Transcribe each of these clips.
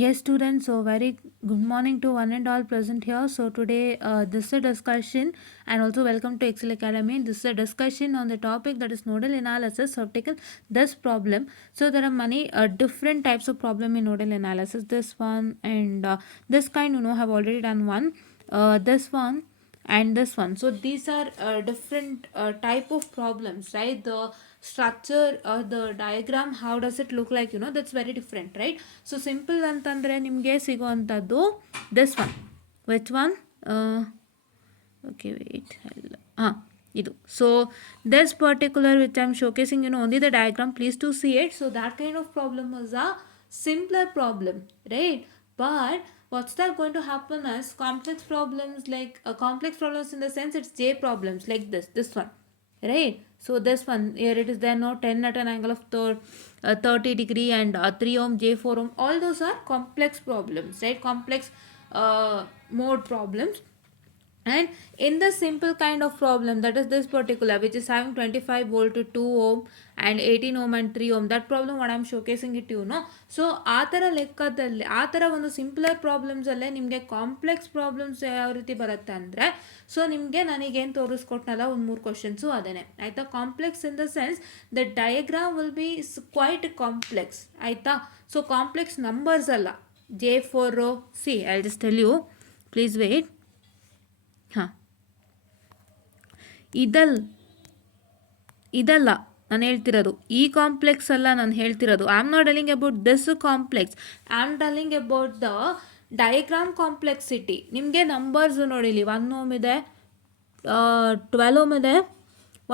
Yes, students. So, very good morning to one and all present here. So, today this is a discussion, and also welcome to Excel Academy. This is a discussion on the topic that is nodal analysis. So, I've taken this problem. So, there are many different types of problem in nodal analysis. This one and this kind, have already done one. This one and this one. So these are different type of problems, right? The structure or the diagram, how does it look like, that's very different, right? So simple ಅಂತಂದ್ರೆ ನಿಮಗೆ ಸಿಗುವಂಥದ್ದು this one. Which one? Okay, wait. Idu. So this particular which I'm showcasing, only the diagram, please to see it. So that kind of problem is a simpler problem, right? But what's that going to happen as complex problems, like complex problems in the sense it's J problems like this one, right? So this one here, it is there, no 10 at an angle of 30 degree and 3 ohm, J4 ohm, all those are complex problems, right? Complex mode problems. And in the simple kind of problem, that is this particular, which is having 25 volt to 2 ohm and 18 ohm and 3 ohm, that problem what I'm showcasing it to you. So ಆ ಥರ ಲೆಕ್ಕದಲ್ಲಿ ಆ ಥರ ಒಂದು simpler ಪ್ರಾಬ್ಲಮ್ಸಲ್ಲೇ ನಿಮಗೆ complex problems ಯಾವ ರೀತಿ ಬರುತ್ತೆ ಅಂದರೆ, ಸೊ ನಿಮಗೆ ನನಗೇನು ತೋರಿಸ್ಕೊಟ್ನಲ್ಲ ಒಂದು 3 ಕ್ವಶನ್ಸು ಅದೇನೆ ಆಯಿತಾ. Complex in the sense the diagram will be quite complex ಆಯಿತಾ. ಸೊ ಕಾಂಪ್ಲೆಕ್ಸ್ ನಂಬರ್ಸ್ ಅಲ್ಲ. J4 see I just tell you, please wait. ಹಾಂ, ಇದಲ್ಲ ನಾನು ಹೇಳ್ತಿರೋದು, ಈ ಕಾಂಪ್ಲೆಕ್ಸ್ ಅಲ್ಲ ನಾನು ಹೇಳ್ತಿರೋದು. I am not telling about this complex, I am telling about the diagram complexity. ನಿಮಗೆ ನಂಬರ್ಸ್ ನೋಡಿಲಿ, 1 ಓಮ್ ಇದೆ, 12 ಓಮ್ ಇದೆ,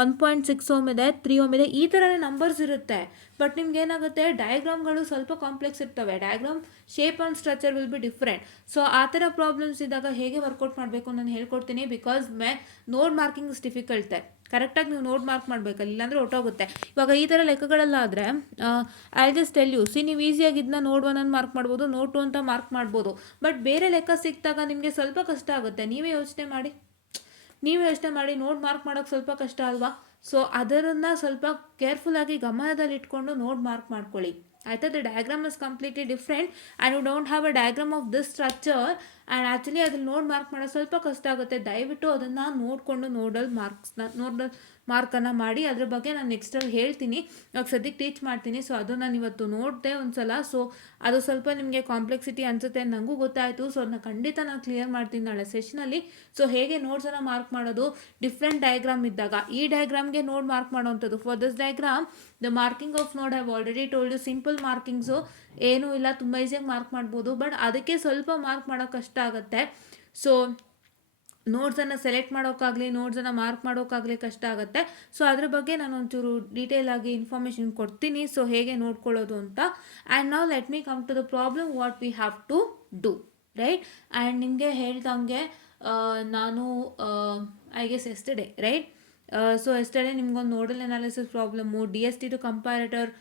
1.6 ಓಮ್ ಇದೆ, 3 ಓಮ್ ಇದೆ, ಈ ಥರನೇ ನಂಬರ್ಸ್ ಇರುತ್ತೆ. ಬಟ್ ನಿಮ್ಗೆ ಏನಾಗುತ್ತೆ, ಡಯಾಗ್ರಾಮ್ಗಳು ಸ್ವಲ್ಪ ಕಾಂಪ್ಲೆಕ್ಸ್ ಇರ್ತವೆ. Diagram shape and structure will be different. So ಆ ಥರ ಪ್ರಾಬ್ಲಮ್ಸ್ ಇದ್ದಾಗ ಹೇಗೆ ವರ್ಕೌಟ್ ಮಾಡಬೇಕು ನಾನು ಹೇಳ್ಕೊಡ್ತೀನಿ. ಬಿಕಾಸ್ ನೋಡ್ ಮಾರ್ಕಿಂಗ್ ಇಸ್ ಡಿಫಿಕಲ್ಟ್. ಕರೆಕ್ಟಾಗಿ ನೀವು ನೋಟ್ ಮಾರ್ಕ್ ಮಾಡಬೇಕಲ್ಲ, ಇಲ್ಲಾಂದರೆ ಹೊಟ್ಟೋಗುತ್ತೆ. ಇವಾಗ ಈ ಥರ ಲೆಕ್ಕಗಳಲ್ಲಾದರೆ ಐ ಜಸ್ಟ್ ಟೆಲ್ ಯು, ನೀವು ಈಸಿಯಾಗಿ ಇದನ್ನ ನೋಡ್ 1 ಅಂತ ಮಾರ್ಕ್ ಮಾಡ್ಬೋದು, ನೋಟ್ 2 ಅಂತ ಮಾರ್ಕ್ ಮಾಡ್ಬೋದು. ಬಟ್ ಬೇರೆ ಲೆಕ್ಕ ಸಿಕ್ಕಿದಾಗ ನಿಮಗೆ ಸ್ವಲ್ಪ ಕಷ್ಟ ಆಗುತ್ತೆ. ನೀವೇ ಯೋಚನೆ ಮಾಡಿ ನೋಟ್ ಮಾರ್ಕ್ ಮಾಡೋಕ್ಕೆ ಸ್ವಲ್ಪ ಕಷ್ಟ ಅಲ್ವಾ? ಸೊ ಅದನ್ನು ಸ್ವಲ್ಪ ಕೇರ್ಫುಲ್ಲಾಗಿ ಗಮನದಲ್ಲಿ ಇಟ್ಕೊಂಡು ನೋಟ್ ಮಾರ್ಕ್ ಮಾಡ್ಕೊಳ್ಳಿ ಆಯಿತಾ. The diagram is completely different and you don't have a diagram of this structure and actually ಅದ್ರಲ್ಲಿ ನೋಟ್ ಮಾರ್ಕ್ ಮಾಡೋದು ಸ್ವಲ್ಪ ಕಷ್ಟ ಆಗುತ್ತೆ. ದಯವಿಟ್ಟು ಅದನ್ನು ನೋಡಿಕೊಂಡು ನೋಡಲ್ ಮಾರ್ಕನ್ನು ಮಾಡಿ. ಅದ್ರ ಬಗ್ಗೆ ನಾನು ನೆಕ್ಸ್ಟಲ್ಲಿ ಹೇಳ್ತೀನಿ, ಇವಾಗ ಸದ್ಯಕ್ಕೆ ಟೀಚ್ ಮಾಡ್ತೀನಿ. ಸೊ ಅದು ನಾನು ಇವತ್ತು ನೋಡಿದೆ ಒಂದು ಸಲ. ಸೊ ಅದು ಸ್ವಲ್ಪ ನಿಮಗೆ ಕಾಂಪ್ಲೆಕ್ಸಿಟಿ ಅನಿಸುತ್ತೆ, ನನಗೂ ಗೊತ್ತಾಯಿತು. ಸೊ ಅದನ್ನ ಖಂಡಿತ ನಾನು ಕ್ಲಿಯರ್ ಮಾಡ್ತೀನಿ ನಾಳೆ ಸೆಷನಲ್ಲಿ. ಸೊ ಹೇಗೆ ನೋಟ್ಸನ್ನು ಮಾರ್ಕ್ ಮಾಡೋದು ಡಿಫ್ರೆಂಟ್ ಡಯಾಗ್ರಾಮ್ ಇದ್ದಾಗ, ಈ ಡಯಾಗ್ರಾಮ್ಗೆ ನೋಟ್ ಮಾರ್ಕ್ ಮಾಡೋವಂಥದ್ದು. For this diagram the marking of node have already told you. Simple markings ಏನೂ ಇಲ್ಲ, ತುಂಬ ಈಸಿಯಾಗಿ ಮಾರ್ಕ್ ಮಾಡ್ಬೋದು. ಬಟ್ ಅದಕ್ಕೆ ಸ್ವಲ್ಪ ಮಾರ್ಕ್ ಮಾಡೋಕ್ಕೆ ಕಷ್ಟ ಆಗುತ್ತೆ. ಸೊ ನೋಟ್ಸನ್ನು ಸೆಲೆಕ್ಟ್ ಮಾಡೋಕ್ಕಾಗಲಿ, ನೋಟ್ಸನ್ನು ಮಾರ್ಕ್ ಮಾಡೋಕ್ಕಾಗಲಿ ಕಷ್ಟ ಆಗುತ್ತೆ. ಸೊ ಅದ್ರ ಬಗ್ಗೆ ನಾನು ಒಂಚೂರು ಡೀಟೇಲಾಗಿ ಇನ್ಫಾರ್ಮೇಷನ್ ಕೊಡ್ತೀನಿ, ಸೊ ಹೇಗೆ ನೋಡ್ಕೊಳ್ಳೋದು ಅಂತ. ಆ್ಯಂಡ್ ನಾವು let me come to the problem what we have to do, right. And ನಿಮಗೆ ಹೇಳ್ದಂಗೆ ನಾನು I guess yesterday, right. So yesterday ನಿಮ್ಗೊಂದು nodal analysis problem DST to comparator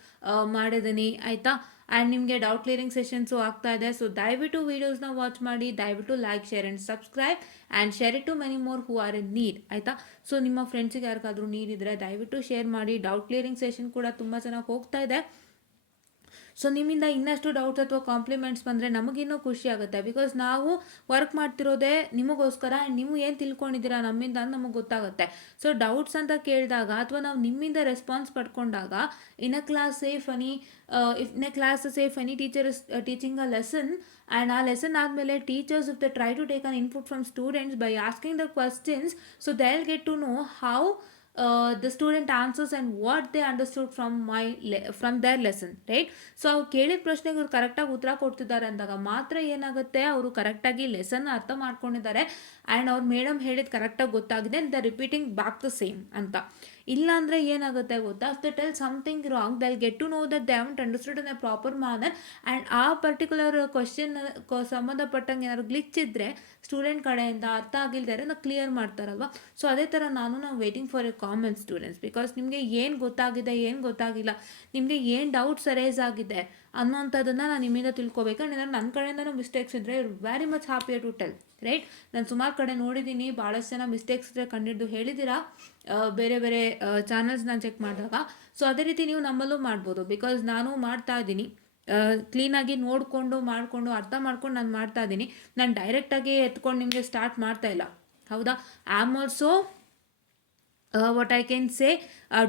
ಮಾಡಿದ್ದೀನಿ ಆಯಿತಾ. ಆ್ಯಂಡ್ ನಿಮಗೆ ಡೌಟ್ ಕ್ಲಿಯರಿಂಗ್ ಸೆಷನ್ಸು ಆಗ್ತಾ ಇದೆ. ಸೊ ದಯವಿಟ್ಟು ವೀಡಿಯೋಸ್ನ ವಾಚ್ ಮಾಡಿ, ದಯವಿಟ್ಟು like, share and subscribe and share it to many more who are in need ಆಯಿತಾ. ಸೊ ನಿಮ್ಮ ಫ್ರೆಂಡ್ಸಿಗೆ ಯಾರಿಗಾದರೂ ನೀಡ್ ಇದ್ದರೆ ದಯವಿಟ್ಟು ಶೇರ್ ಮಾಡಿ. ಡೌಟ್ ಕ್ಲಿಯರಿಂಗ್ ಸೆಷನ್ ಕೂಡ ತುಂಬ ಚೆನ್ನಾಗಿ ಹೋಗ್ತಾ ಇದೆ. ಸೊ ನಿಮ್ಮಿಂದ ಇನ್ನಷ್ಟು ಡೌಟ್ಸ್ ಅಥವಾ ಕಾಂಪ್ಲಿಮೆಂಟ್ಸ್ ಬಂದರೆ ನಮಗಿನ್ನೂ ಖುಷಿ ಆಗುತ್ತೆ. ಬಿಕಾಸ್ ನಾವು ವರ್ಕ್ ಮಾಡ್ತಿರೋದೇ ನಿಮಗೋಸ್ಕರ. ಆ್ಯಂಡ್ ನೀವು ಏನು ತಿಳ್ಕೊಂಡಿದ್ದೀರಾ ನಮ್ಮಿಂದ ಅಂತ ನಮಗೆ ಗೊತ್ತಾಗುತ್ತೆ. ಸೊ ಡೌಟ್ಸ್ ಅಂತ ಕೇಳಿದಾಗ ಅಥವಾ ನಾವು ನಿಮ್ಮಿಂದ ರೆಸ್ಪಾನ್ಸ್ ಪಡ್ಕೊಂಡಾಗ in a class say if any teacher is teaching a lesson and ಆ ಲೆಸನ್ ಆದಮೇಲೆ teachers if the try to take an input from students by asking the questions, so they will get to know how the student answers and what they understood from their lesson, right. So ಅವ್ರು ಕೇಳಿದ ಪ್ರಶ್ನೆಗೆ ಅವ್ರು ಕರೆಕ್ಟಾಗಿ ಉತ್ತರ ಕೊಡ್ತಿದ್ದಾರೆ ಅಂದಾಗ ಮಾತ್ರ ಏನಾಗುತ್ತೆ, ಅವರು ಕರೆಕ್ಟಾಗಿ ಲೆಸನ್ ಅರ್ಥ ಮಾಡ್ಕೊಂಡಿದ್ದಾರೆ ಆ್ಯಂಡ್ ಅವ್ರು ಮೇಡಮ್ ಹೇಳಿದ ಕರೆಕ್ಟಾಗಿ ಗೊತ್ತಾಗಿದೆ, the repeating back the same ಅಂತ. ಇಲ್ಲಾಂದರೆ ಏನಾಗುತ್ತೆ ಗೊತ್ತಾ, if the tell something wrong they will get to know that they haven't understood in a proper manner and ಆ ಪರ್ಟಿಕ್ಯುಲರ್ ಕ್ವಶನ್ ಸಂಬಂಧಪಟ್ಟಂಗೆ ಏನಾದ್ರು ಗ್ಲಿಚ್ ಇದ್ದರೆ ಸ್ಟೂಡೆಂಟ್ ಕಡೆಯಿಂದ ಅರ್ಥ ಆಗಿಲ್ದರೆ ನಾವು ಕ್ಲಿಯರ್ ಮಾಡ್ತಾರಲ್ವ. ಸೊ ಅದೇ ಥರ ನಾವು waiting for A common students. Because ನಿಮಗೆ ಏನು ಗೊತ್ತಾಗಿದೆ, ಏನು ಗೊತ್ತಾಗಿಲ್ಲ, ನಿಮಗೆ ಏನು ಡೌಟ್ಸ್ ಅರೇಸ್ ಆಗಿದೆ ಅನ್ನೋಂಥದ್ದನ್ನು ನಾನು ನಿಮ್ಮಿಂದ ತಿಳ್ಕೊಬೇಕು. ಏನಾದ್ರು ನನ್ನ ಕಡೆಯಿಂದನೂ ಮಿಸ್ಟೇಕ್ಸ್ ಇದ್ದರೆ very much happier to tell, right. ನಾನು ಸುಮಾರು ಕಡೆ ನೋಡಿದ್ದೀನಿ, ಭಾಳಷ್ಟು ಜನ ಮಿಸ್ಟೇಕ್ಸ್ ಇದ್ದರೆ ಕಂಡಿದ್ದು ಹೇಳಿದ್ದೀರಾ ಬೇರೆ ಚಾನಲ್ಸ್ ನಾನು ಚೆಕ್ ಮಾಡಿದಾಗ. ಸೊ ಅದೇ ರೀತಿ ನೀವು ನಮ್ಮಲ್ಲೂ ಮಾಡ್ಬೋದು, ಬಿಕಾಸ್ ನಾನು ಮಾಡ್ತಾ ಇದ್ದೀನಿ. ಕ್ಲೀನಾಗಿ ನೋಡಿಕೊಂಡು ಮಾಡಿಕೊಂಡು ಅರ್ಥ ಮಾಡ್ಕೊಂಡು ನಾನು ಮಾಡ್ತಾ ಇದ್ದೀನಿ. ನಾನು ಡೈರೆಕ್ಟಾಗಿ ಎತ್ಕೊಂಡು ನಿಮಗೆ ಸ್ಟಾರ್ಟ್ ಮಾಡ್ತಾ ಇಲ್ಲ, ಹೌದಾ. I am also what I can say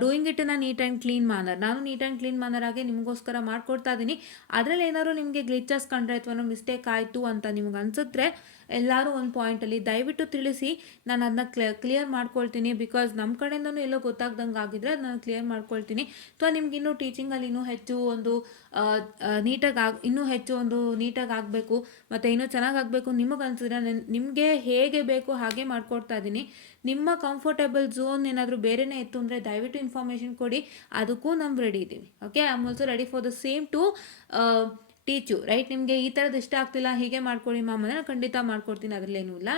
doing it in a neat and clean manner. ನಾನು ನೀಟ್ ಆ್ಯಂಡ್ ಕ್ಲೀನ್ ಮ್ಯಾನರ್ ಆಗಿ ನಿಮಗೋಸ್ಕರ ಮಾಡ್ಕೊಡ್ತಾ ಇದ್ದೀನಿ. ಅದರಲ್ಲಿ ಏನಾದ್ರು ನಿಮಗೆ ಗ್ಲಿಚಸ್ ಕಂಡ್ರೆ ಅಥವಾ ಮಿಸ್ಟೇಕ್ ಆಯಿತು ಅಂತ ನಿಮ್ಗೆ ಅನಿಸಿದ್ರೆ ಎಲ್ಲರೂ ಒಂದು ಪಾಯಿಂಟಲ್ಲಿ ದಯವಿಟ್ಟು ತಿಳಿಸಿ, ನಾನು ಅದನ್ನ ಕ್ಲಿಯರ್ ಮಾಡ್ಕೊಳ್ತೀನಿ. ಬಿಕಾಸ್ ನಮ್ಮ ಕಡೆಯಿಂದನೂ ಎಲ್ಲೋ ಗೊತ್ತಾಗ್ದಂಗೆ ಆಗಿದ್ರೆ ನಾನು ಕ್ಲಿಯರ್ ಮಾಡ್ಕೊಳ್ತೀನಿ. ಅಥವಾ ನಿಮ್ಗೆ ಇನ್ನೂ ಟೀಚಿಂಗಲ್ಲಿ ಇನ್ನೂ ಹೆಚ್ಚು ಒಂದು ಇನ್ನೂ ಹೆಚ್ಚು ಒಂದು ನೀಟಾಗಿ ಆಗಬೇಕು ಮತ್ತು ಇನ್ನೂ ಚೆನ್ನಾಗಿ ಆಗಬೇಕು ನಿಮಗೆ ಅನಿಸಿದ್ರೆ ನಿಮಗೆ ಹೇಗೆ ಬೇಕು ಹಾಗೆ ಮಾಡ್ಕೊಡ್ತಾ ಇದ್ದೀನಿ. ನಿಮ್ಮ ಕಂಫರ್ಟೇಬಲ್ ಝೋನ್ ಏನಾದರೂ ಬೇರೆನೇ ಇತ್ತು ಅಂದರೆ ದಯವಿಟ್ಟು ಇನ್ಫಾರ್ಮೇಷನ್ ಕೊಡಿ, ಅದಕ್ಕೂ ನಾವು ರೆಡಿ ಇದ್ದೀವಿ. Okay, I am also ready for the same to teach you, right. ನಿಮಗೆ ಈ ಥರದ್ದು ಇಷ್ಟ ಆಗ್ತಿಲ್ಲ ಹೀಗೆ ಮಾಡ್ಕೊಡಿ ಮ್ಯಾಮ್ ಅಂದರೆ ನಾನು ಖಂಡಿತ ಮಾಡ್ಕೊಡ್ತೀನಿ, ಅದರಲ್ಲೇನೂ ಇಲ್ಲ.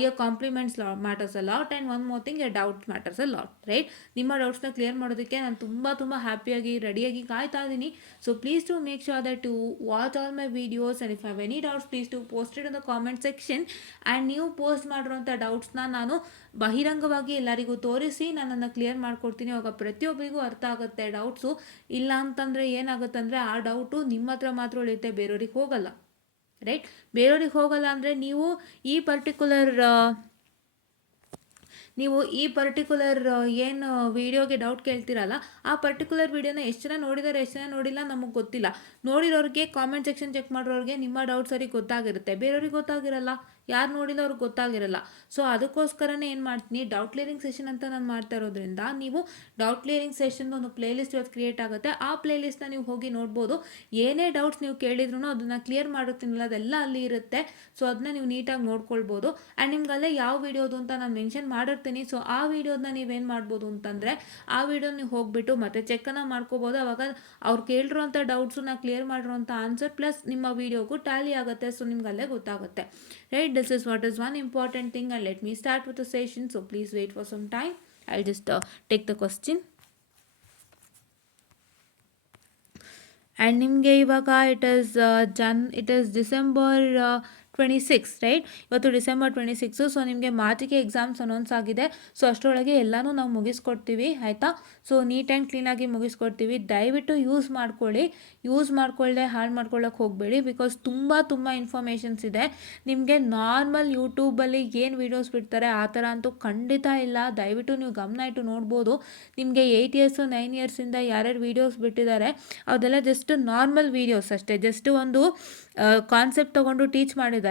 Your compliments matters a lot and one more thing, your doubt matters a lot, right. ನಿಮ್ಮ ಡೌಟ್ಸ್ನ ಕ್ಲಿಯರ್ ಮಾಡೋದಕ್ಕೆ ನಾನು ತುಂಬ ಹ್ಯಾಪಿಯಾಗಿ ರೆಡಿಯಾಗಿ ಕಾಯ್ತಾ ಇದ್ದೀನಿ. So please to make sure that to watch all my videos and if have any doubts please to post it in the comment section. And ನೀವು post ಮಾಡಿರೋಂಥ ಡೌಟ್ಸ್ನ ನಾನು ಬಹಿರಂಗವಾಗಿ ಎಲ್ಲರಿಗೂ ತೋರಿಸಿ ನನ್ನನ್ನು ಕ್ಲಿಯರ್ ಮಾಡ್ಕೊಡ್ತೀನಿ. ಅವಾಗ ಪ್ರತಿಯೊಬ್ಬರಿಗೂ ಅರ್ಥ ಆಗುತ್ತೆ ಡೌಟ್ಸು. ಇಲ್ಲ ಅಂತಂದರೆ ಏನಾಗುತ್ತೆ ಅಂದರೆ ಆ ಡೌಟು ನಿಮ್ಮ ಹತ್ರ ಮಾತ್ರ ಉಳಿಯುತ್ತೆ, ಬೇರೆಯವ್ರಿಗೆ ಹೋಗಲ್ಲ, ರೈಟ್. ಬೇರೆಯವ್ರಿಗೆ ಹೋಗಲ್ಲ ಅಂದರೆ ನೀವು ಈ ಪರ್ಟಿಕ್ಯುಲರ್ ಏನು ವಿಡಿಯೋಗೆ ಡೌಟ್ ಕೇಳ್ತಿರಲ್ಲ, ಆ ಪರ್ಟಿಕ್ಯುಲರ್ ವಿಡಿಯೋನ ಎಷ್ಟು ಜನ ನೋಡಿದ್ದಾರೆ ಎಷ್ಟು ಜನ ನೋಡಿಲ್ಲ ನಮಗೆ ಗೊತ್ತಿಲ್ಲ. ನೋಡಿರೋರಿಗೆ ಕಾಮೆಂಟ್ ಸೆಕ್ಷನ್ ಚೆಕ್ ಮಾಡೋರಿಗೆ ನಿಮ್ಮ ಡೌಟ್ ಸರಿ ಗೊತ್ತಾಗಿರುತ್ತೆ, ಬೇರೆಯವ್ರಿಗೆ ಗೊತ್ತಾಗಿರಲ್ಲ, ಯಾರು ನೋಡಿಲ್ಲ ಅವ್ರಿಗೆ ಗೊತ್ತಾಗಿರಲ್ಲ. ಸೊ ಅದಕ್ಕೋಸ್ಕರನೇ ಏನು ಮಾಡ್ತೀನಿ, ಡೌಟ್ ಕ್ಲಿಯರಿಂಗ್ ಸೆಷನ್ ಅಂತ ನಾನು ಮಾಡ್ತಾ ಇರೋದ್ರಿಂದ ನೀವು ಡೌಟ್ ಕ್ಲಿಯರಿಂಗ್ ಸೆಷನ್ ಒಂದು ಪ್ಲೇಲಿಸ್ಟ್ ಇವತ್ತು ಕ್ರಿಯೇಟ್ ಆಗುತ್ತೆ. ಆ ಪ್ಲೇಲಿಸ್ಟ್ನ ನೀವು ಹೋಗಿ ನೋಡ್ಬೋದು. ಏನೇ ಡೌಟ್ಸ್ ನೀವು ಕೇಳಿದ್ರು ಅದನ್ನು ಕ್ಲಿಯರ್ ಮಾಡುತ್ತೀನಲ್ಲ ಅದೆಲ್ಲ ಅಲ್ಲಿ ಇರುತ್ತೆ. ಸೊ ಅದನ್ನ ನೀವು ನೀಟಾಗಿ ನೋಡ್ಕೊಳ್ಬೋದು. ಆ್ಯಂಡ್ ನಿಮ್ಗಲ್ಲೇ ಯಾವ ವಿಡಿಯೋದು ಅಂತ ನಾನು ಮೆನ್ಷನ್ ಮಾಡಿರ್ತೀನಿ. ಸೊ ಆ ವಿಡಿಯೋದನ್ನ ನೀವೇನು ಮಾಡ್ಬೋದು ಅಂತಂದರೆ ಆ ವಿಡಿಯೋ ನೀವು ಹೋಗಿಬಿಟ್ಟು ಮತ್ತೆ ಚೆಕ್ಕನ್ನು ಮಾಡ್ಕೋಬೋದು. ಅವಾಗ ಅವ್ರು ಕೇಳಿರೋಂಥ ಡೌಟ್ಸನ್ನ ಕ್ಲಿಯರ್ ಮಾಡಿರೋಂಥ ಆನ್ಸರ್ ಪ್ಲಸ್ ನಿಮ್ಮ ವಿಡಿಯೋಗೂ ಟ್ಯಾಲಿ ಆಗುತ್ತೆ. ಸೊ ನಿಮ್ಗೆ ಅಲ್ಲೇ ಗೊತ್ತಾಗುತ್ತೆ, right. This is what is one important thing, and let me start with the session. So please wait for some time. I'll just take the question. And ನಿಮಗೆ ಇವಾಗ it is December 26, right. ಇವತ್ತು December 26. So ನಿಮಗೆ ಮಾರ್ಚಿಗೆ exams announce ಆಗಿದೆ. So ಅಷ್ಟರೊಳಗೆ ಎಲ್ಲನೂ ನಾವು ಮುಗಿಸ್ಕೊಡ್ತೀವಿ, ಆಯಿತಾ. So neat and ಕ್ಲೀನಾಗಿ ಮುಗಿಸ್ಕೊಡ್ತೀವಿ. ದಯವಿಟ್ಟು ಯೂಸ್ ಮಾಡ್ಕೊಳ್ಳದೆ ಹಾಳು ಮಾಡ್ಕೊಳ್ಳೋಕೆ ಹೋಗಬೇಡಿ. ಬಿಕಾಸ್ ತುಂಬ ಇನ್ಫಾರ್ಮೇಷನ್ಸ್ ಇದೆ. ನಿಮಗೆ ನಾರ್ಮಲ್ ಯೂಟ್ಯೂಬಲ್ಲಿ ಏನು ವೀಡಿಯೋಸ್ ಬಿಡ್ತಾರೆ ಆ ಥರ ಅಂತೂ ಖಂಡಿತ ಇಲ್ಲ. ದಯವಿಟ್ಟು ನೀವು ಗಮನ ಇಟ್ಟು ನೋಡ್ಬೋದು. ನಿಮಗೆ 8 years 9 yearsಯಿಂದ ಯಾರ್ಯಾರು ವೀಡಿಯೋಸ್ ಬಿಟ್ಟಿದ್ದಾರೆ ಅದೆಲ್ಲ ಜಸ್ಟ್ ನಾರ್ಮಲ್ ವೀಡಿಯೋಸ್ ಅಷ್ಟೇ, ಜಸ್ಟ್ ಒಂದು ಕಾನ್ಸೆಪ್ಟ್ ತೊಗೊಂಡು ಟೀಚ್ ಮಾಡಿದ್ದಾರೆ.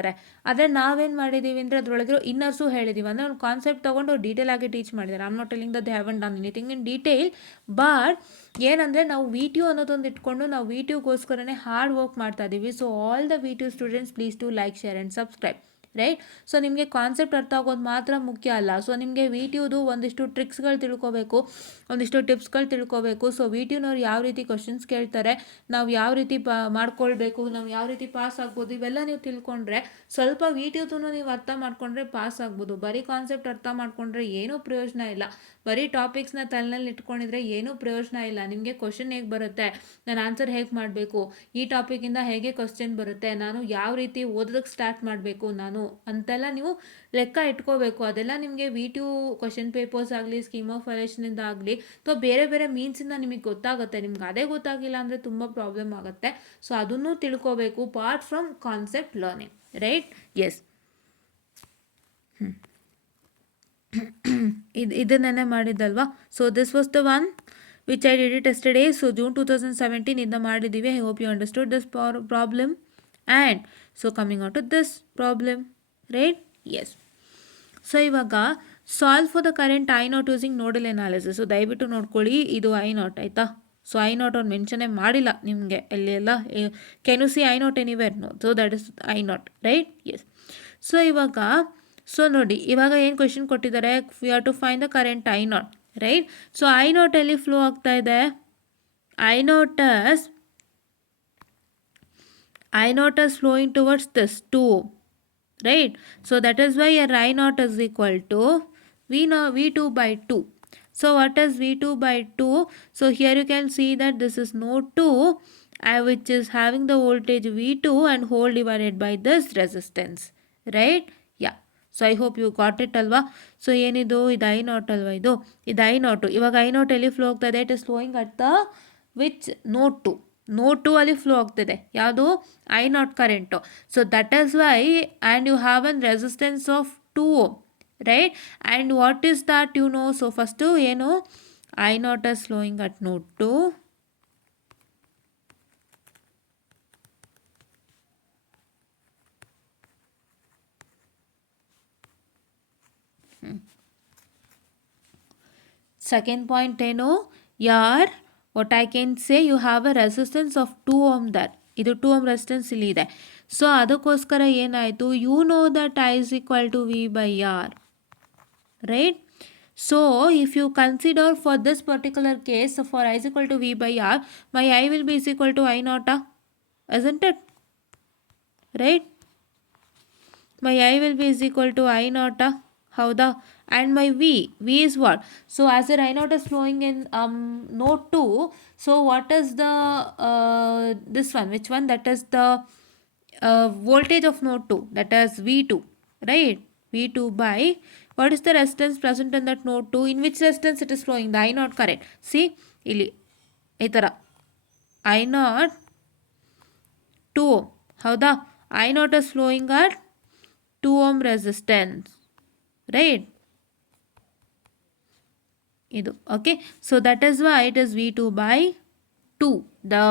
ಆದರೆ ನಾವೇನು ಮಾಡಿದ್ದೀವಿ ಅಂದರೆ ಅದರೊಳಗಿರೋ ಇನ್ನರ್ಸು ಹೇಳಿದ್ದೀವಿ. ಅಂದರೆ ಒಂದು ಕಾನ್ಸೆಪ್ಟ್ ತೊಗೊಂಡು ಡೀಟೇಲ್ ಆಗಿ ಟೀಚ್ ಮಾಡಿದ್ದಾರೆ. I am not telling that they haven done anything in detail, but ಏನಂದರೆ ನಾವು VTU ಅನ್ನೋದೊಂದು ಇಟ್ಕೊಂಡು ನಾವು VTUಗೋಸ್ಕರನೇ ಹಾರ್ಡ್ ವರ್ಕ್ ಮಾಡ್ತಾ ಇದ್ದೀವಿ. So all the VTU students please to like, share and subscribe, right. So ನಿಮಗೆ ಕಾನ್ಸೆಪ್ಟ್ ಅರ್ಥ ಆಗೋದು ಮಾತ್ರ ಮುಖ್ಯ ಅಲ್ಲ. ಸೊ ನಿಮಗೆ VTUದು ಒಂದಿಷ್ಟು ಟ್ರಿಕ್ಸ್ಗಳು ತಿಳ್ಕೋಬೇಕು, ಒಂದಿಷ್ಟು ಟಿಪ್ಸ್ಗಳು ತಿಳ್ಕೋಬೇಕು. ಸೊ VTUನವ್ರು ಯಾವ ರೀತಿ ಕ್ವಶನ್ಸ್ ಕೇಳ್ತಾರೆ, ನಾವು ಯಾವ ರೀತಿ ಮಾಡ್ಕೊಳ್ಬೇಕು, ನಾವು ಯಾವ ರೀತಿ ಪಾಸ್ ಆಗ್ಬೋದು, ಇವೆಲ್ಲ ನೀವು ತಿಳ್ಕೊಂಡ್ರೆ ಸ್ವಲ್ಪ VTUದೂ ನೀವು ಅರ್ಥ ಮಾಡ್ಕೊಂಡ್ರೆ ಪಾಸ್ ಆಗ್ಬೋದು. ಬರೀ ಕಾನ್ಸೆಪ್ಟ್ ಅರ್ಥ ಮಾಡ್ಕೊಂಡ್ರೆ ಏನೂ ಪ್ರಯೋಜನ ಇಲ್ಲ. ಬರೀ ಟಾಪಿಕ್ಸ್ನ ತಲೆನಲ್ಲಿ ಇಟ್ಕೊಂಡಿದ್ರೆ ಏನೂ ಪ್ರಯೋಜನ ಇಲ್ಲ. ನಿಮಗೆ ಕ್ವಶನ್ ಹೇಗೆ ಬರುತ್ತೆ, ನಾನು ಆನ್ಸರ್ ಹೇಗೆ ಮಾಡಬೇಕು, ಈ ಟಾಪಿಕಿಂದ ಹೇಗೆ ಕ್ವಶನ್ ಬರುತ್ತೆ, ನಾನು ಯಾವ ರೀತಿ ಓದೋದಕ್ಕೆ ಸ್ಟಾರ್ಟ್ ಮಾಡಬೇಕು ನಾನು ಅಂತೆಲ್ಲ ನೀವು ಲೆಕ್ಕ ಇಟ್ಕೋಬೇಕು. ಅದೆಲ್ಲ ನಿಮಗೆ VTU ಕ್ವಶನ್ ಪೇಪರ್ಸ್ ಆಗಲಿ, ಸ್ಕೀಮ್ ಆಫ್ ಎಲೆಕ್ಷನಿಂದ ಆಗಲಿ ಅಥವಾ ಬೇರೆ ಬೇರೆ ನಿಮಗೆ ಗೊತ್ತಾಗುತ್ತೆ. ನಿಮ್ಗೆ ಅದೇ ಗೊತ್ತಾಗಿಲ್ಲ ಅಂದರೆ ತುಂಬ ಪ್ರಾಬ್ಲಮ್ ಆಗುತ್ತೆ. ಸೊ ಅದನ್ನು ತಿಳ್ಕೋಬೇಕು part from concept learning, right. Yes, ಇದನ್ನೇ ಮಾಡಿದ್ದಲ್ವಾ. So this was the one which I did it yesterday. So June 2017 ಇದನ್ನ ಮಾಡಿದ್ದೀವಿ. I hope you understood this problem. And so coming out to this problem, right. Yes. So ಇವಾಗ solve for the current I0 using nodal analysis. So ದಯವಿಟ್ಟು ನೋಡ್ಕೊಳ್ಳಿ, ಇದು I0, ಆಯಿತಾ. So I0 ಅವ್ರು ಮೆನ್ಷನ್ನೇ ಮಾಡಿಲ್ಲ ನಿಮಗೆ ಎಲ್ಲ. Can you see I0 anywhere? No. So that is I0, right. Yes. So ಇವಾಗ ನೋಡಿ, ಇವಾಗ ಏನು ಕ್ವೆಶನ್ ಕೊಟ್ಟಿದ್ದಾರೆ, we have to find the current I0, right. So I0 ಎಲ್ಲಿ ಫ್ಲೋ ಆಗ್ತಾ ಇದೆ? I0 is flowing towards this 2, right. So that is why your I0 is equal to V2 by 2. So what is V2 by 2? So here you can see that this is node 2 which is having the voltage V2 and whole divided by this resistance, right. Yeah. So I hope you got it ಅಲ್ವಾ. So ಏನಿದು, ಇದು I0 ಅಲ್ವಾ, ಇದು I0. ಇವಾಗ I0 ಎಲ್ಲಿ flow ಆಗ್ತಾ ಇದೆ? It is flowing at the which? Node 2, node 2 ಅಲ್ಲಿ ಫ್ಲೋ ಆಗ್ತಿದೆ ಯಾವುದು I naught current. So that is why and you have an resistance of 2 ohm, right. And what is that you know. So first ಏನು I naught is flowing at node 2. Second point ಏನು, ಯಾರ್ what I can say you have a resistance of 2 ohm that, ಇದು 2 ohm resistance ಇಲ್ಲಿ ಇದೆ. So ಅದಕ್ಕೋಸ್ಕರ ಏನಾಯಿತು, you know that I is equal to V by R, right. So if you consider for this particular case for I is equal to V by R, my I will be is equal to I ನಾಟಾ, isn't it, right? My I will be is equal to I naught, ಹೌದಾ. and my V is what? So as the I naught is flowing in node 2, so what is the this one, which one, that is the voltage of node 2, that is V2, right? V2 by what is the resistance present in that node 2, in which resistance it is flowing, the I naught current. See ಇಲ್ಲಿ ಈ ಥರ I naught 2 ohm, ಹೌದಾ. I naught is flowing at 2 ohm resistance, right? ಇದು okay. So that is why it is V2 by 2. The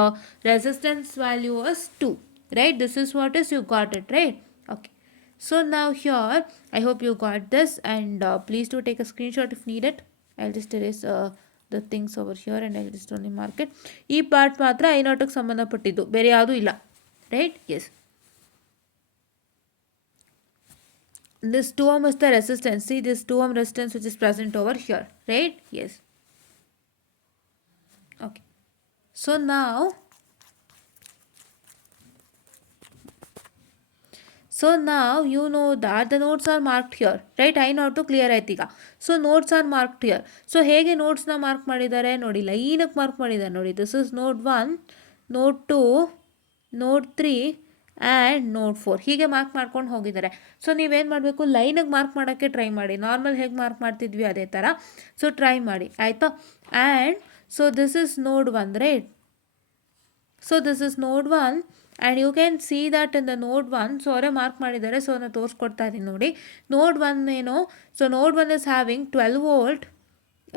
resistance value is 2, right? This is what is, you got it, right? Okay. So now here I hope you got this, and please do take a screenshot if needed. I'll just erase the things over here and I'll just only mark it. ಈ part ಮಾತ್ರ I ನಾಟ್ಗೆ ಸಂಬಂಧಪಟ್ಟಿದ್ದು, ಬೇರೆ ಯಾವುದೂ ಇಲ್ಲ, right? Yes. This 2 ohm is the resistance. See this 2 ohm resistance which is present over here, right? Yes. Okay. So now you know that the nodes are marked here, right? I naught to clear ಆಯ್ತು ಈಗ. So nodes are marked here. So ಹೇಗೆ ನೋಟ್ಸ್ನ mark ಮಾಡಿದ್ದಾರೆ ನೋಡಿ, ಲೈನಕ್ಕೆ mark ಮಾಡಿದ್ದಾರೆ ನೋಡಿ. This is node 1, ನೋಡ್ 2, ನೋಡ್ 3 ಆ್ಯಂಡ್ ನೋಡ್ 4 ಹೀಗೆ ಮಾರ್ಕ್ ಮಾಡ್ಕೊಂಡು ಹೋಗಿದ್ದಾರೆ. ಸೊ ನೀವೇನು ಮಾಡಬೇಕು, ಲೈನಿಗೆ ಮಾರ್ಕ್ ಮಾಡೋಕ್ಕೆ ಟ್ರೈ ಮಾಡಿ, ನಾರ್ಮಲ್ ಹೇಗೆ ಮಾರ್ಕ್ ಮಾಡ್ತಿದ್ವಿ ಅದೇ ಥರ. ಸೊ ಟ್ರೈ ಮಾಡಿ ಆಯಿತಾ. And so this is node 1, right. So this is node 1 and you can see that in the node 1. So ಅವರೇ ಮಾರ್ಕ್ ಮಾಡಿದ್ದಾರೆ, ಸೊ ನಾನು ತೋರಿಸ್ಕೊಡ್ತಾ ಇದ್ದೀನಿ ನೋಡಿ. ನೋಡ್ 1 ಏನು, ಸೊ ನೋಡ್ 1 is having 12 volt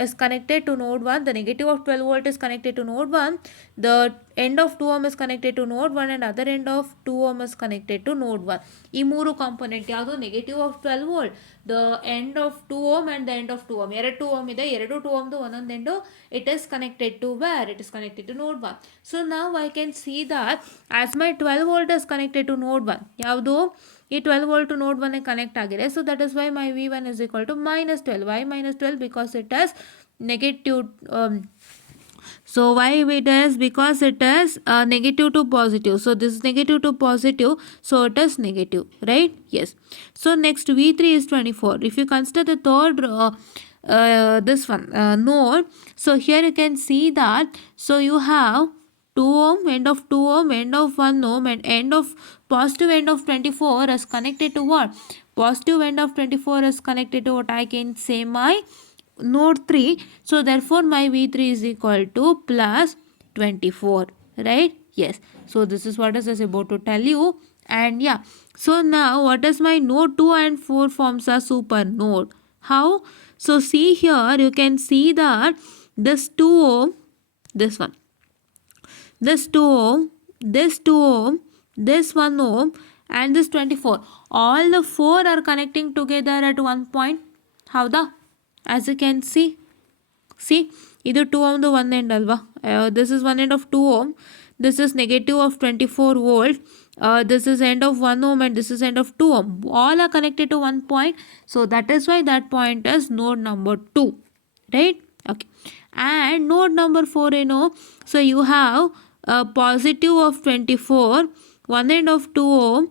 is connected to node 1. The negative of 12 volt is connected to node 1. The end of 2 ohm is connected to node 1 and other end of 2 ohm is connected to node 1. ಈ ಮೂರು component ಯಾವುದು, negative of 12 volt, the end of 2 ohm and the end of 2 ohm. ಎರಡು 2 ohm ಇದೆ, ಎರಡು 2 ohmದು ಒಂದೊಂದು end. It is connected to where? It is connected to node 1. So now I can see that as my 12 volt is connected to node 1, ಯಾವುದು ಈ 12 volt ನೋಡ್ 1 connect ಆಗಿದೆ. So that is why my V1 is equal to -12. Why -12? Because it has negative. So why it is? Because it is negative to positive. So this is negative to positive. So it is negative, right? Yes. So next V3 is 24. If you consider the third this one node, so here you can see that. So you have 2 ohm, end of 2 ohm, end of 1 ohm, and end of positive end of 24 is connected to what? Positive end of 24 is connected to what? I can say my node 3. So therefore my V3 is equal to plus 24, right? Yes. So this is what I was about to tell you. And yeah, so now what is my node 2 and 4 forms a super node. How? So see here, you can see that this 2 ohm, this one, this 2 ohm, this 2 ohm, this 1 ohm, and this 24, all the 4 are connecting together at one point. ಹೌದಾ? as you can see, ಇದು 2 ohmದು one end ಅಲ್ವಾ. this is one end of 2 ohm, this is negative of 24 volt, this is end of 1 ohm and this is end of 2 ohm. All are connected to one point. So that is why that point is node number 2, right? Okay. And node number 4, you know, so you have a positive of 24, one end of 2 ohm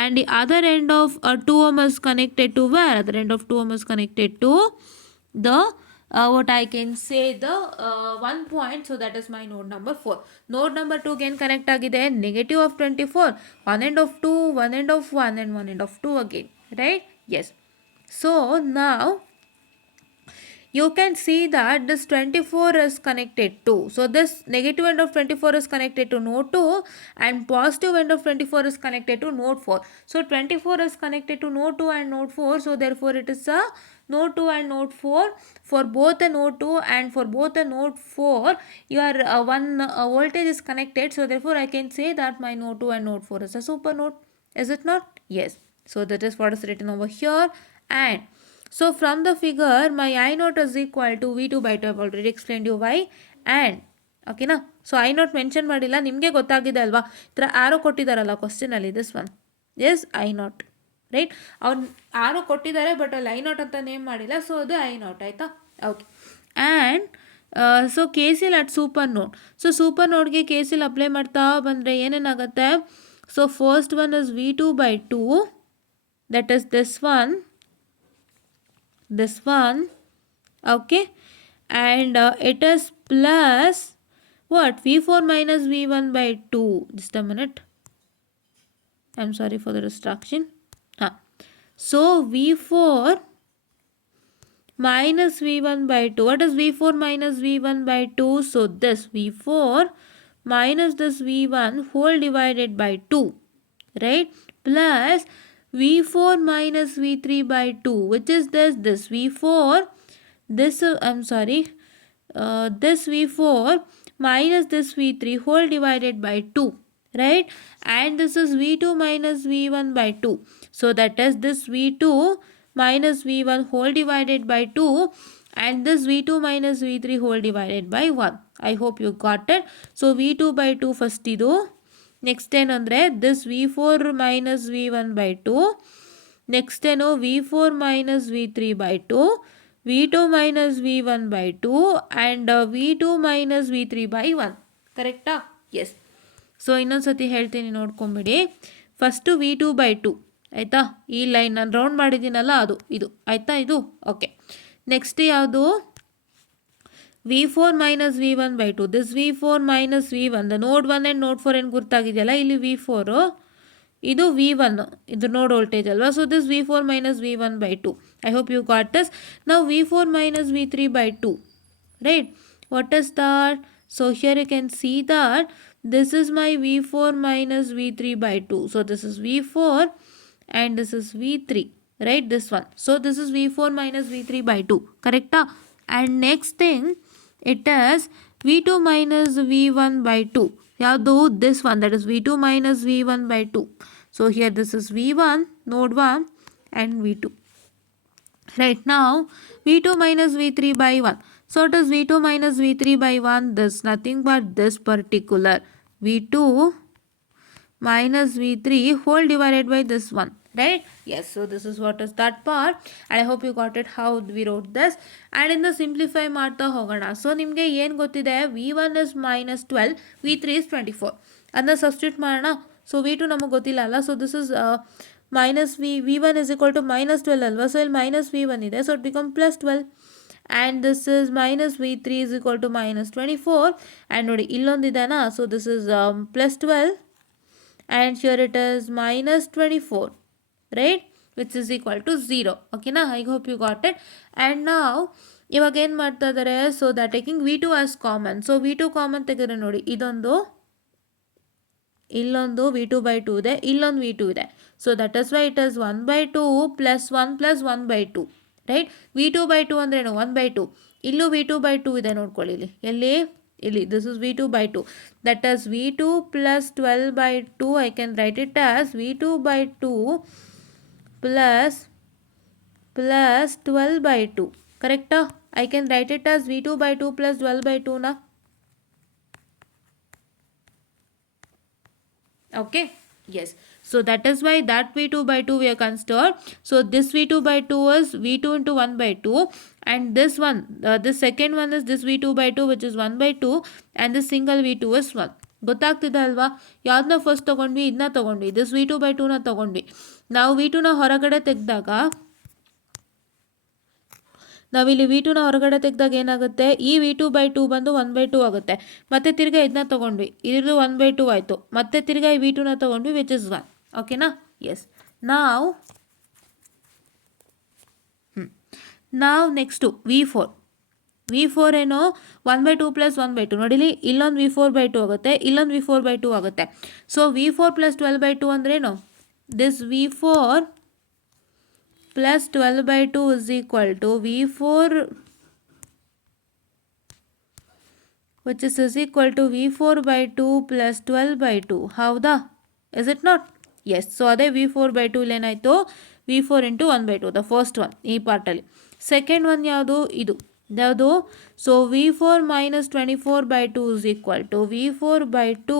and the other end of 2 ohm is connected to where? Other end of 2 ohm is connected to the what I can say the one point. So that is my node number 4. Node number 2 again connect agide, negative of 24, one end of 2, one end of 1 and one end of 2 again, right? Yes. So now you can see that this 24 is connected to, so this negative end of 24 is connected to node 2 and positive end of 24 is connected to node 4. So 24 is connected to node 2 and node 4, so therefore it is a node 2 and node 4. For both the node 2 and for both the node 4, your one voltage is connected, so therefore I can say that my node 2 and node 4 is a super node. Is it not? Yes. So that is what is written over here. And so from the figure, my I naught is equal to V2 by 2. I have already explained you why. And ಓಕೆನಾ. So I naught mention ಮಾಡಿಲ್ಲ, ನಿಮಗೆ ಗೊತ್ತಾಗಿದೆ ಅಲ್ವಾ, ಈ ಥರ arrow ಕೊಟ್ಟಿದ್ದಾರಲ್ಲ ಕ್ವಶನಲ್ಲಿ, this one is I naught, right. ಅವ್ನು ಆರೋ ಕೊಟ್ಟಿದ್ದಾರೆ ಬಟ್ ಅಲ್ಲಿ ಐ ನಾಟ್ ಅಂತ ನೇಮ್ ಮಾಡಿಲ್ಲ, ಸೊ ಅದು ಐ ನಾಟ್ ಆಯಿತಾ. Okay. And so K C L at super node. So super ನೋಡ್ಗೆ ಕೆ ಸಿ ಎಲ್ ಅಪ್ಲೈ ಮಾಡ್ತಾ ಬಂದರೆ ಏನೇನಾಗುತ್ತೆ, so first one is V2 by 2, that is this one, okay, and it is plus what, V4 minus V1 by 2. Just a minute, I'm sorry for the distraction. So V4 minus V1 by 2. What is V4 minus V1 by 2? So this V4 minus this V1 whole divided by 2, right, plus V4 minus V3 by 2, which is this V4, this this V4 minus this V3 whole divided by 2, right, and this is V2 minus V1 by 2, so that is this V2 minus V1 whole divided by 2 and this V2 minus V3 whole divided by 1. I hope you got it. So V2 by 2 first idu, next ಏನಂದರೆ this V4 minus V1 by 2, next ಏನು V4 minus V3 by 2, V2 minus V1 by 2 and V2 minus V3 by 1. ಕರೆಕ್ಟಾ? S. So ಇನ್ನೊಂದು ಸತಿ ಹೇಳ್ತೀನಿ ನೋಡ್ಕೊಂಬಿಡಿ. First V2 by 2 ಆಯಿತಾ, ಈ line ನಾನು round ಮಾಡಿದ್ದೀನಲ್ಲ ಅದು ಇದು ಆಯಿತಾ, ಇದು ಓಕೆ. ನೆಕ್ಸ್ಟ್ ಯಾವುದು, V4 minus V1 by 2, this V4 minus V1, the node 1 and node 4 ಏನು ಗುರ್ತಾಗಿದೆಯಲ್ಲ, ಇಲ್ಲಿ V4 ಇದು V1, ಇದು ನೋಡ್ ವೋಲ್ಟೇಜ್ ಅಲ್ವಾ, so this V4 minus V1 by 2. I hope you got this. Now V4 minus V3 by 2, right, what is that? So here you can see that this is my V4 minus V3 by 2, so this is V4 and this is V3, right, this one, so this is V4 minus V3 by 2, correct? And next thing it is V2 minus V1 by 2. ಯಾವುದು, this one, that is V2 minus V1 by 2. So here this is V1 node 1 and V2. Right, now V2 minus V3 by 1. So it is V2 minus V3 by 1, this nothing but this particular V2 minus V3 whole divided by this one, right? Yes, so this is what is that part, and I hope you got it how we wrote this. And in the simplify ಮಾಡ್ತಾ ಹೋಗೋಣ. So ನಿಮಗೆ ಏನು ಗೊತ್ತಿದೆ, V1 is minus 12, V3 is 24, ಅದನ್ನ substitute ಮಾಡೋಣ. So V2 ನಮಗೆ ಗೊತ್ತಿಲ್ಲ ಅಲ್ಲ, so this is minus V1 is equal to minus 12 ಅಲ್ವಾ, ಸೊ ಇಲ್ಲಿ minus V1 ಇದೆ, so it become plus 12, and this is minus V3 is equal to minus 24, and ನೋಡಿ ಇಲ್ಲೊಂದಿದೆನಾ, so this is plus 12 and here it is minus 24, right, which is equal to 0. okay na, I hope you got it. And now ಇವಾಗ ಏನು ಮಾಡ್ತಾ ಇದ್ದಾರೆ, so that taking V2 as common, so V2 common ತೆಗೆದ್ರೆ ನೋಡಿ ಇದೊಂದು ಇಲ್ಲೊಂದು V2 by 2 ಇದೆ, ಇಲ್ಲೊಂದು V2 ಇದೆ, so that is why it is 1 by 2 plus 1 plus 1 by 2, right. V2 by 2 ಅಂದ್ರೇನು 1 by 2, ಇಲ್ಲೂ V2 by 2 ಇದೆ ನೋಡ್ಕೊಳ್ಳಿ, ಇಲ್ಲಿ ಎಲ್ಲಿ, ಇಲ್ಲಿ this is V2 by 2, that is V2 plus 12 by 2. I can write it as V2 by 2 plus 12 by 2, correct? I can write it as V2 by 2 plus 12 by 2 na. Okay, yes, so that is why that V2 by 2 we are considered. So this V2 by 2 is V2 into 1 by 2, and this one, this second one is this V2 by 2 which is 1 by 2, and this single V2 is 1. ಗೊತ್ತಾಗ್ತಿದೆ ಅಲ್ವಾ, ಯಾವ್ದನ್ನ first ತೊಗೊಂಡ್ವಿ, ಇದನ್ನ ತೊಗೊಂಡ್ವಿ, this V2 by 2ನ ತೊಗೊಂಡ್ವಿ. ನಾವು V2ನ ಹೊರಗಡೆ ತೆಗೆದಾಗ, ನಾವಿಲ್ಲಿ V2ನ ಹೊರಗಡೆ ತೆಗೆದಾಗ ಏನಾಗುತ್ತೆ, ಈ V2 by 2 ಬಂದು 1 by 2 ಆಗುತ್ತೆ, ಮತ್ತೆ ತಿರ್ಗಾ ಇದನ್ನ ತೊಗೊಂಡ್ವಿ, ಇದು 1 by 2 ಆಯಿತು, ಮತ್ತೆ ತಿರ್ಗಾ ಈ V2ನ ತೊಗೊಂಡ್ವಿ ವಿಚ್ ಇಸ್ 1. ಓಕೆನಾ? ಎಸ್. ನಾವು ನೆಕ್ಸ್ಟು V4. V4 ಏನೋ 1/2 ಪ್ಲಸ್ 1/2 ನೋಡಿಲಿ, ಇಲ್ಲೊಂದು V4/2 ಆಗುತ್ತೆ, ಇಲ್ಲೊಂದು V4/2 ಆಗುತ್ತೆ. ಸೊ V4 ಪ್ಲಸ್ 12/2 ಅಂದ್ರೇನು? This V4 plus 12/2 is equal to V4 which is equal to V4/2 plus 12/2. ಹೌದಾ? Is it not? Yes. So ಅದೇ V4/2 ಏನಾಯಿತು? V4 into 1/2, the first one ಈ ಪಾರ್ಟಲ್ಲಿ. ಸೆಕೆಂಡ್ ಒನ್ ಯಾವುದು? ಇದು ಯಾವುದು? So V4 minus 24/2 is equal to V4/2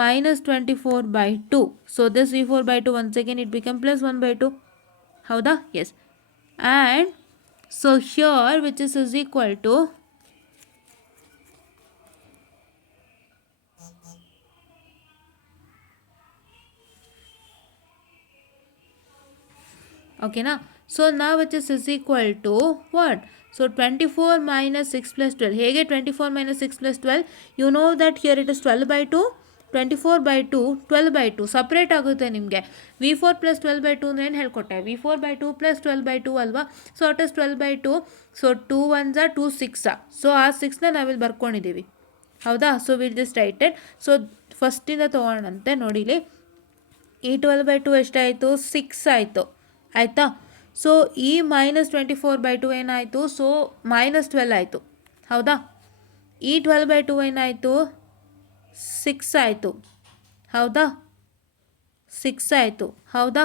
minus 24/2. So this V4/2 once again it become plus 1/2. ಹೌದಾ? Yes. And so here which is equal to okay na. So now which is equal to what? So 24 minus 6 plus 12. ಹೇಗೆ 24 minus 6 plus 12? You know that here it is 12/2, 24/2, 12/2 separate ಆಗುತ್ತೆ ನಿಮಗೆ. V4 plus 12/2 ಅಂದರೆ ಏನು ಹೇಳ್ಕೊಟ್ಟೆ? V4/2 plus 12/2 ಅಲ್ವಾ? So it is 12/2. So 2 1s are 2 6. So ಆ 6ನ ನಾವಿಲ್ಲಿ ಬರ್ಕೊಂಡಿದ್ದೀವಿ. ಹೌದಾ? So will just writed. So ಫಸ್ಟಿಂದ ತೊಗೊಳ್ಳಂತೆ ನೋಡಿಲಿ. ಈ 12/2 ಎಷ್ಟಾಯಿತು? 6 ಆಯಿತು. ಆಯಿತಾ? ಸೊ ಈ ಮೈನಸ್ 24/2 ಏನಾಯಿತು? ಸೊ -12 ಆಯಿತು. ಹೌದಾ? ಈ 12/2 ಏನಾಯಿತು? 6 ಆಯಿತು. ಹೌದಾ? 6 ಆಯಿತು. ಹೌದಾ?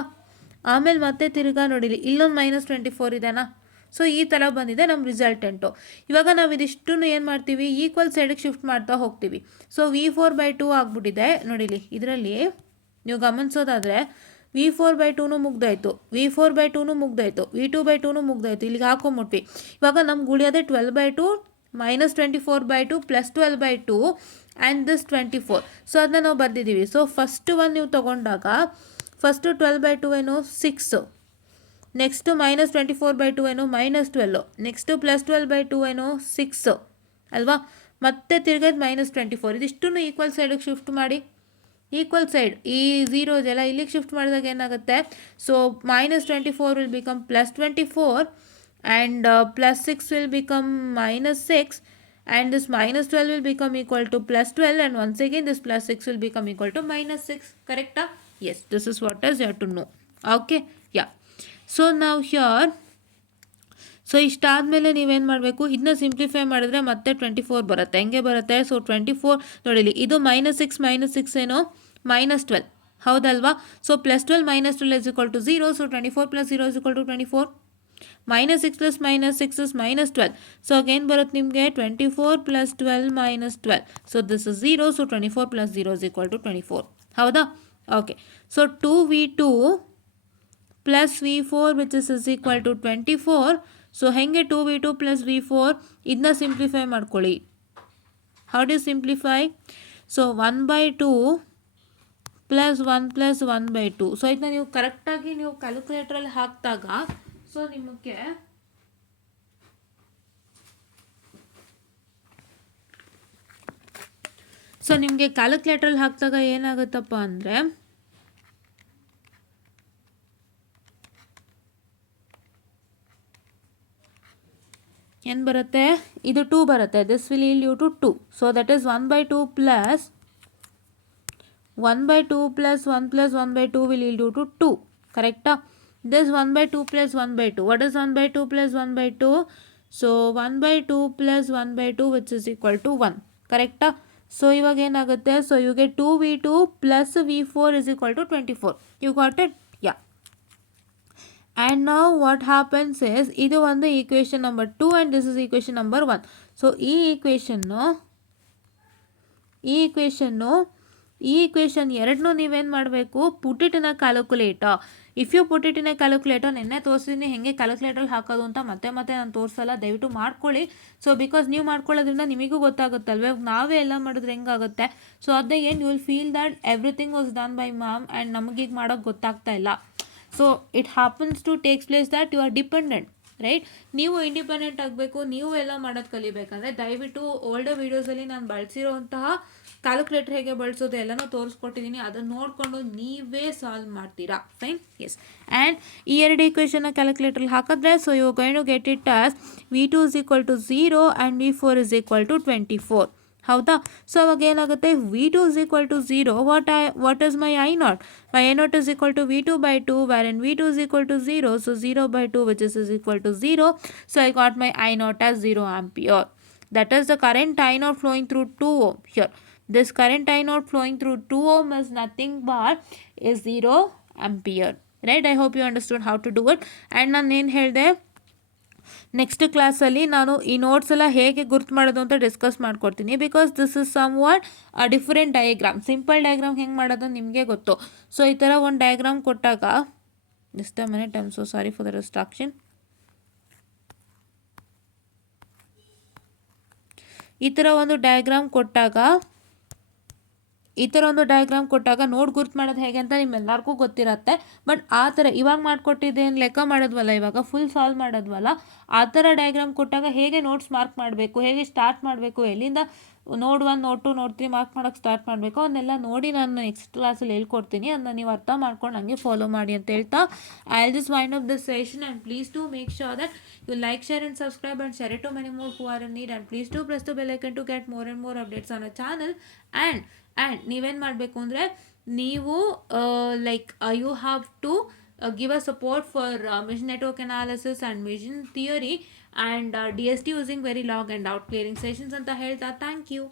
ಆಮೇಲೆ ಮತ್ತೆ ತಿರ್ಗಾ ನೋಡಿಲಿ, ಇಲ್ಲೊಂದು -24 ಇದೆನಾ? ಸೊ ಈ ಥರ ಬಂದಿದೆ ನಮ್ಮ ರಿಸಲ್ಟೆಂಟು. ಇವಾಗ ನಾವು ಇದಿಷ್ಟು ಏನು ಮಾಡ್ತೀವಿ? ಈಕ್ವಲ್ ಸೈಡಿಗೆ ಶಿಫ್ಟ್ ಮಾಡ್ತಾ ಹೋಗ್ತೀವಿ. ಸೊ V4/2 ಆಗಿಬಿಟ್ಟಿದೆ ನೋಡಿಲಿ. ಇದರಲ್ಲಿ ನೀವು ಗಮನಿಸೋದಾದರೆ V4/2 ಮುಗ್ದಾಯಿತು, V4/2 ಮುಗ್ದಾಯಿತು, V2/2 ಮುಗ್ದಾಯಿತು. ಇಲ್ಲಿಗೆ ಹಾಕೊಂಬಿಟ್ವಿ. ಇವಾಗ ನಮ್ಗೆ ಉಳಿಯೋದೇ 12/2 minus 24/2 plus 12/2 and this 24. So ಅದನ್ನ ನಾವು ಬರ್ದಿದ್ದೀವಿ. ಸೊ ಫಸ್ಟ್ ಒನ್ ನೀವು ತೊಗೊಂಡಾಗ ಫಸ್ಟು 12/2 ಏನು? 6. ನೆಕ್ಸ್ಟು -24/2 ಏನು? -12. ನೆಕ್ಸ್ಟು ಪ್ಲಸ್ 12/2 ಏನು? 6 ಅಲ್ವಾ? ಮತ್ತೆ ತಿರ್ಗದು -24. ಇದಿಷ್ಟು ಈಕ್ವಲ್ ಸೈಡಿಗೆ ಶಿಫ್ಟ್ ಮಾಡಿ. ಈಕ್ವಲ್ ಸೈಡ್ ಈ 0 ಇದೆಲ್ಲ ಇಲ್ಲಿಗೆ ಶಿಫ್ಟ್ ಮಾಡಿದಾಗ ಏನಾಗುತ್ತೆ? So -24 will become +24 and +6 will become -6 and this -12 will become equal to +12 and once again this +6 will become equal to -6. ಕರೆಕ್ಟಾ? Yes, this is what is you have to know. Okay, yeah. So ನಾವು here so ಇಷ್ಟಾದಮೇಲೆ ನೀವೇನು ಮಾಡಬೇಕು? ಇದನ್ನ simplify ಮಾಡಿದ್ರೆ ಮತ್ತೆ 24 ಬರುತ್ತೆ. ಹೆಂಗೆ ಬರುತ್ತೆ? ಸೊ 24 ನೋಡಿಲಿ, ಇದು -6 -6 ಏನೋ? -12 ಹೌದಲ್ವಾ? So +12 -12 is equal to 0. So 24 plus 0 is equal to 24. -6 plus -6 is -12. So again ಬರುತ್ತೆ ನಿಮಗೆ 24 plus 12 -12. So this is 0. So 24 plus 0 is equal to 24. ಹೌದಾ? Okay. So 2V2 plus V4 which is equal to 24. So ಹೆಂಗೆ 2V2 plus V4? ಇದನ್ನ simplify ಮಾಡ್ಕೊಳ್ಳಿ. How do simplify? So 1/2 plus 1 plus 1/2. So ಇದನ್ನ ನೀವು ಕರೆಕ್ಟಾಗಿ ನೀವು ಕ್ಯಾಲ್ಕುಲೇಟ್ರಲ್ಲಿ ಹಾಕಿದಾಗ ಸೊ ನಿಮಗೆ ಕ್ಯಾಲ್ಕುಲೇಟ್ರಲ್ಲಿ ಹಾಕಿದಾಗ ಏನಾಗುತ್ತಪ್ಪ ಅಂದರೆ ಏನು ಬರುತ್ತೆ? ಇದು 2 ಬರುತ್ತೆ. This will yield you to 2. So that is 1/2 plus 1/2 plus 1 plus 1/2 will yield you to 2. Correct? This 1/2 plus 1/2. What is 1/2 plus 1/2? So 1/2 plus 1/2 which is equal to 1. Correct? So ಇವಾಗ ಏನಾಗುತ್ತೆ? So you get 2V2 plus V4 is equal to 24. You got it? Yeah. And now what happens is ಇದು ಒಂದು equation number 2 and this is equation number 1. So ಈ equation ಎರಡನ್ನೂ ನೀವೇನು ಮಾಡಬೇಕು? Put it in a calculator. If you put it in a calculator, ನಿನ್ನೆ ತೋರಿಸಿದ್ದೀನಿ ಹೆಂಗೆ ಕ್ಯಾಲ್ಕುಲೇಟ್ರಲ್ಲಿ ಹಾಕೋದು ಅಂತ. ಮತ್ತೆ ನಾನು ತೋರಿಸಲ್ಲ, ದಯವಿಟ್ಟು ಮಾಡ್ಕೊಳ್ಳಿ. ಸೊ ಬಿಕಾಸ್ ನೀವು ಮಾಡ್ಕೊಳ್ಳೋದ್ರಿಂದ ನಿಮಗೂ ಗೊತ್ತಾಗುತ್ತಲ್ವೇ, ನಾವೇ ಎಲ್ಲ ಮಾಡಿದ್ರೆ ಹೆಂಗಾಗುತ್ತೆ. ಸೊ ಅದೇ ಏನು you will feel that everything was done by ma'am and ನಮಗೀಗ ಮಾಡೋಕ್ಕೆ ಗೊತ್ತಾಗ್ತಾ ಇಲ್ಲ. So it happens to takes place that you are dependent. Right. ನೀವು ಇಂಡಿಪೆಂಡೆಂಟ್ ಆಗಬೇಕು, ನೀವು ಎಲ್ಲ ಮಾಡೋದು ಕಲಿಬೇಕಂದ್ರೆ ದಯವಿಟ್ಟು ಓಲ್ಡರ್ ವೀಡಿಯೋಸಲ್ಲಿ ನಾನು ಬಳಸಿರೋಂತಹ ಕ್ಯಾಲ್ಕುಲೇಟರ್ ಹೇಗೆ ಬಳಸೋದು ಎಲ್ಲನೂ ತೋರಿಸ್ಕೊಟ್ಟಿದ್ದೀನಿ, ಅದನ್ನು ನೋಡಿಕೊಂಡು ನೀವೇ ಸಾಲ್ವ್ ಮಾಡ್ತೀರಾ. ಫೈನ್. ಎಸ್. ಆ್ಯಂಡ್ ಈ ಎರಡು ಈಕ್ವೇಷನ್ನ ಕ್ಯಾಲ್ಕುಲೇಟ್ರಲ್ಲಿ ಹಾಕಿದ್ರೆ so you gain to get it as V2 is equal to 0 and V4 is equal to 24. ಹೌದಾ? ಸೊ ಅವಾಗ ಏನಾಗುತ್ತೆ, V2 is equal to 0. What is my I not? My I naught is equal to V2 by 2, wherein V2 is equal to 0. So 0 by 2, which is equal to 0. So I got my I naught as 0 ampere. That is the current I naught flowing through 2 ohm here. This current I naught flowing through 2 ohm is nothing but is 0 ampere. Right? I hope you understood how to do it. And ನಾನು ಏನು ಹೇಳಿದೆ, next ಕ್ಲಾಸಲ್ಲಿ ನಾನು ಈ notes ಎಲ್ಲ ಹೇಗೆ ಗುರ್ತು ಮಾಡೋದು ಅಂತ ಡಿಸ್ಕಸ್ ಮಾಡ್ಕೊಡ್ತೀನಿ. Because this is somewhat different diagram. Simple diagram ಹೆಂಗೆ ಮಾಡೋದು ನಿಮಗೆ ಗೊತ್ತು. ಸೊ ಈ ಥರ ಒಂದು ಡಯಾಗ್ರಾಮ್ ಕೊಟ್ಟಾಗ just a minute, I am so sorry for the distraction. ಈ ಥರ ಒಂದು ಡಯಾಗ್ರಾಮ್ ಕೊಟ್ಟಾಗ ನೋಡ್ ಗುರ್ತು ಮಾಡೋದು ಹೇಗೆ ಅಂತ ನಿಮ್ಮೆಲ್ಲರಿಗೂ ಗೊತ್ತಿರತ್ತೆ. ಬಟ್ ಆ ಥರ ಇವಾಗ ಮಾಡಿಕೊಟ್ಟಿದ್ದೇನು ಲೆಕ್ಕ ಮಾಡೋದ್ವಲ್ಲ, ಇವಾಗ ಫುಲ್ ಸಾಲ್ವ್ ಮಾಡೋದ್ವಲ್ಲ, ಆ ಥರ ಡಯಾಗ್ರಾಮ್ ಕೊಟ್ಟಾಗ ಹೇಗೆ ನೋಟ್ಸ್ ಮಾರ್ಕ್ ಮಾಡಬೇಕು, ಹೇಗೆ ಸ್ಟಾರ್ಟ್ ಮಾಡಬೇಕು, ಎಲ್ಲಿಂದ ನೋಡ್ 1 ನೋಡ್ 2 ನೋಡ್ 3 ಮಾರ್ಕ್ ಮಾಡೋಕ್ಕೆ ಸ್ಟಾರ್ಟ್ ಮಾಡಬೇಕು, ಅವನ್ನೆಲ್ಲ ನೋಡಿ ನಾನು ನೆಕ್ಸ್ಟ್ ಕ್ಲಾಸಲ್ಲಿ ಹೇಳ್ಕೊಡ್ತೀನಿ. ಅದನ್ನ ನೀವು ಅರ್ಥ ಮಾಡ್ಕೊಂಡು ಹಂಗೆ ಫಾಲೋ ಮಾಡಿ ಅಂತ ಹೇಳ್ತಾ I will just wind up this session. And please to make sure that you like, share and subscribe and share it to many more who are in need, and please do press the bell icon to get more and more updates on our channel. And ನೀವೇನು ಮಾಡಬೇಕು ಅಂದರೆ ನೀವು you have to give a support for machine network analysis and machine theory and DST using very log and out clearing sessions ಅಂತ ಹೇಳ್ತಾ thank you.